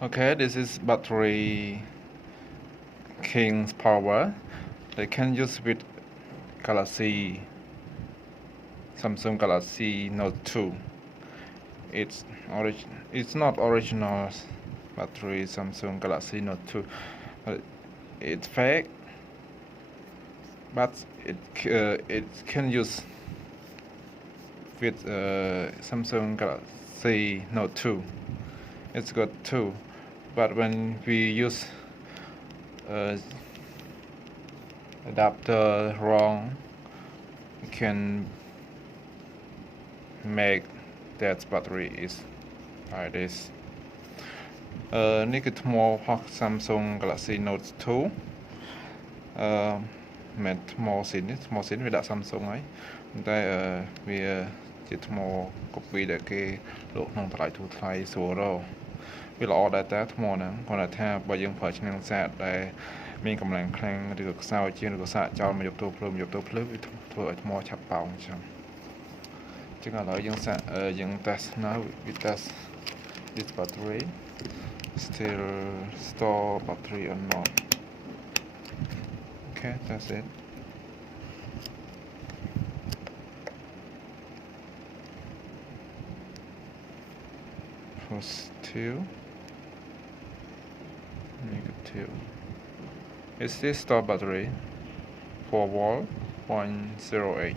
Okay, this is battery King's power. They can use with Galaxy Samsung Galaxy Note 2. It's not original battery Samsung Galaxy Note 2. It's fake, but it can use with Samsung Galaxy Note 2. It's got 2, but when we use adapter wrong, we can make that battery is like this. នេះគឺថ្មហោះ Samsung Galaxy Note 2 មិនថ្មស៊ីននេះថ្មស៊ីនវាដាក់ Samsung ហើយតែវាជាថ្ម copy ដែលគេលក់ក្នុងតម្លៃធូរថ្លៃស្រួលរកវាល្អដែរតែថ្មហ្នឹងគាត់ថាបើយើងប្រើឆ្នាំងសាកដែលមានកម្លាំងខ្លាំងឬក៏ខ្សោយជាងឬក៏សាកចោលមកយកទៅភ្លើងវាធ្វើឲ្យថ្មឆាប់ប៉ោងអញ្ចឹងឥឡូវយើងសាកយើង test now we test this battery still store battery or not. Okay, that's it. Positive, negative. It's this store battery 4 volt 0.08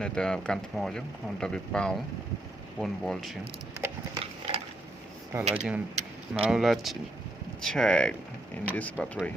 នៅតែកាន់ថ្មអញ្ចឹងខ្ញុំតែវាប៉ោង4 volt ជាងតែឥឡូវយើង now let's check in this battery.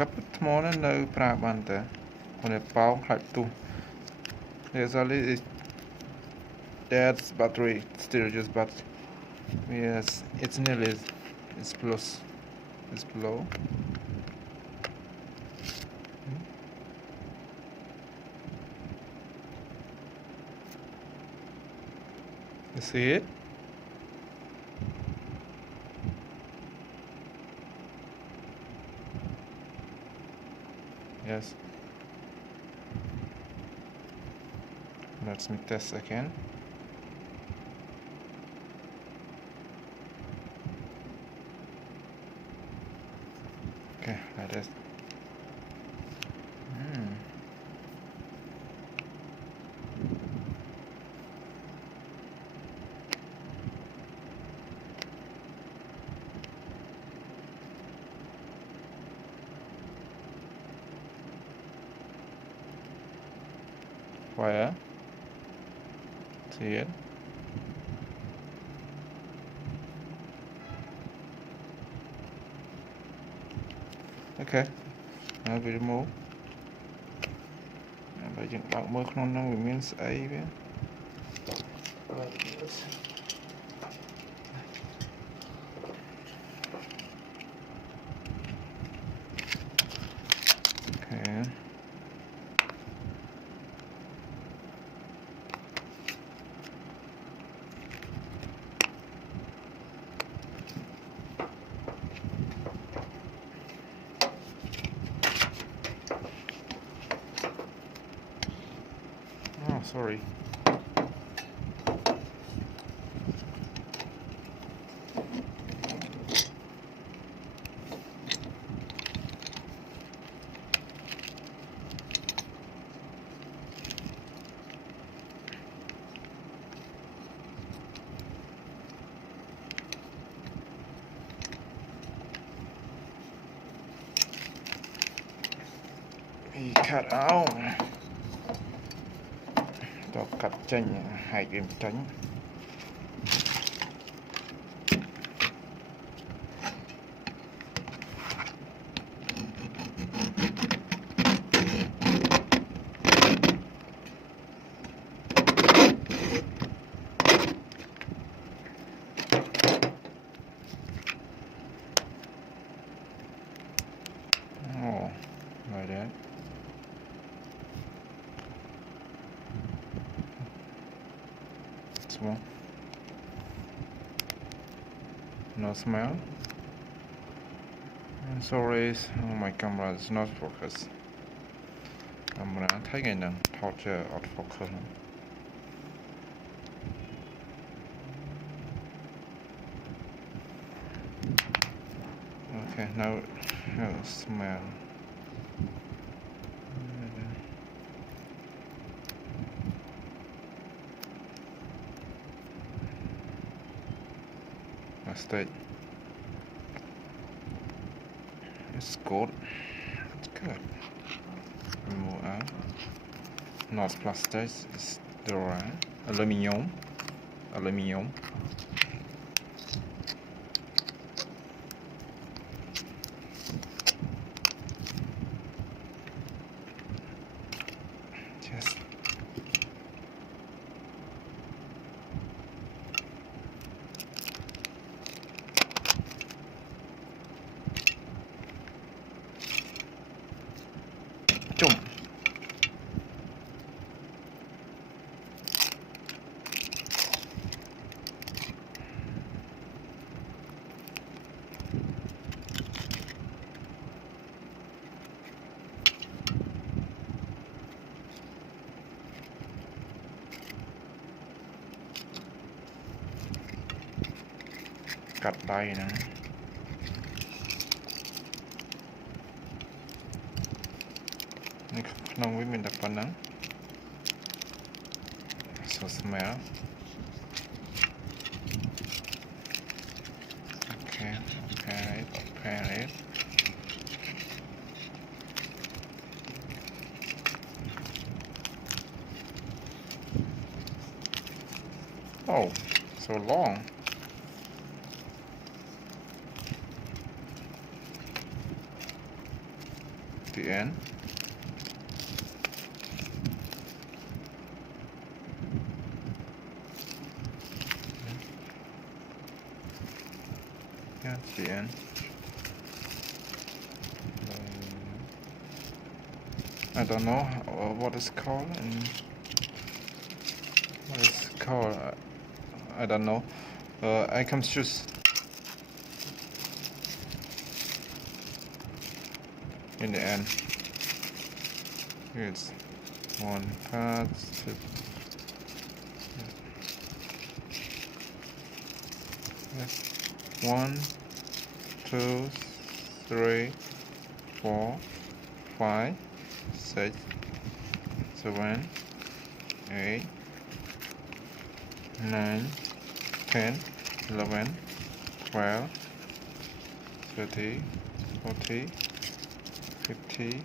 Cấpថ្មនេះនៅប្រើបានតែគាត់ប៉ោងហាច់ទុះ There's only that's battery still just but yes it's nearly it's plus it's below you see it. Yes. Let me test again. Okay, like this. Where? See it? Okay, now we remove. Bây giờ bạn mơ không năng mình miếng ấy vậy. Okay. Oh, sorry. He cut out. Cho cắt chanh hai điểm tránh. Oh, like that. Small. No smell. And sorry, my camera is not focused. Camera thấy ngày nào torture out focus. Okay, now smell. Mistake. It's good. It's good. Remove out. Not plastic. It's dry. Aluminium. Aluminium. Yes. Jump. Cắt tay nè. Không với mình đặt phần nắng. So smell. Okay, prepare it. Oh, so long. The end. Yeah, it's the end. I don't know what it's called and what it's called. I don't know. I can choose. In the end, it's one part. Yes. 1, 2, 3, 4, 5, 6, 7, 8, 9, 10, 11, 12, 13, 14, 15,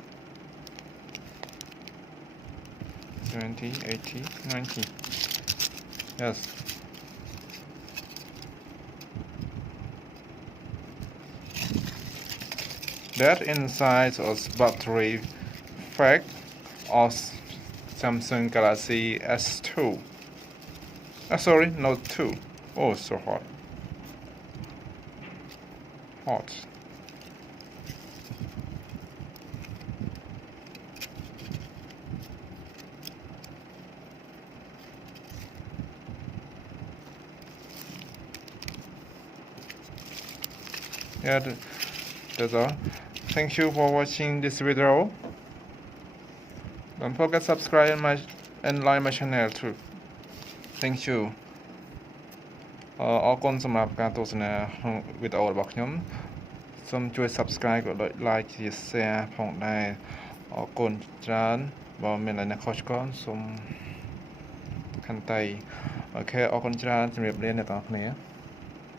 20, 18, 19. Yes. that inside a battery fack of Samsung Galaxy S2. Sorry, Note 2. Oh, so hot. Hot. Yeah, that's all. Thank you for watching this video. Don't forget to subscribe and like my channel too. Thank you អរគុណសម្រាប់ការទស្សនាក្នុងវីដេអូរបស់ខ្ញុំសូមជួយ subscribe ក៏ដូច like ជា share ផងដែរអរគុណច្រើនបើមានอะไรណាខុសឆ្គងសូមខន្តីអូខេអរគុណច្រើនជំរាបលាអ្នកទាំងអស់គ្នា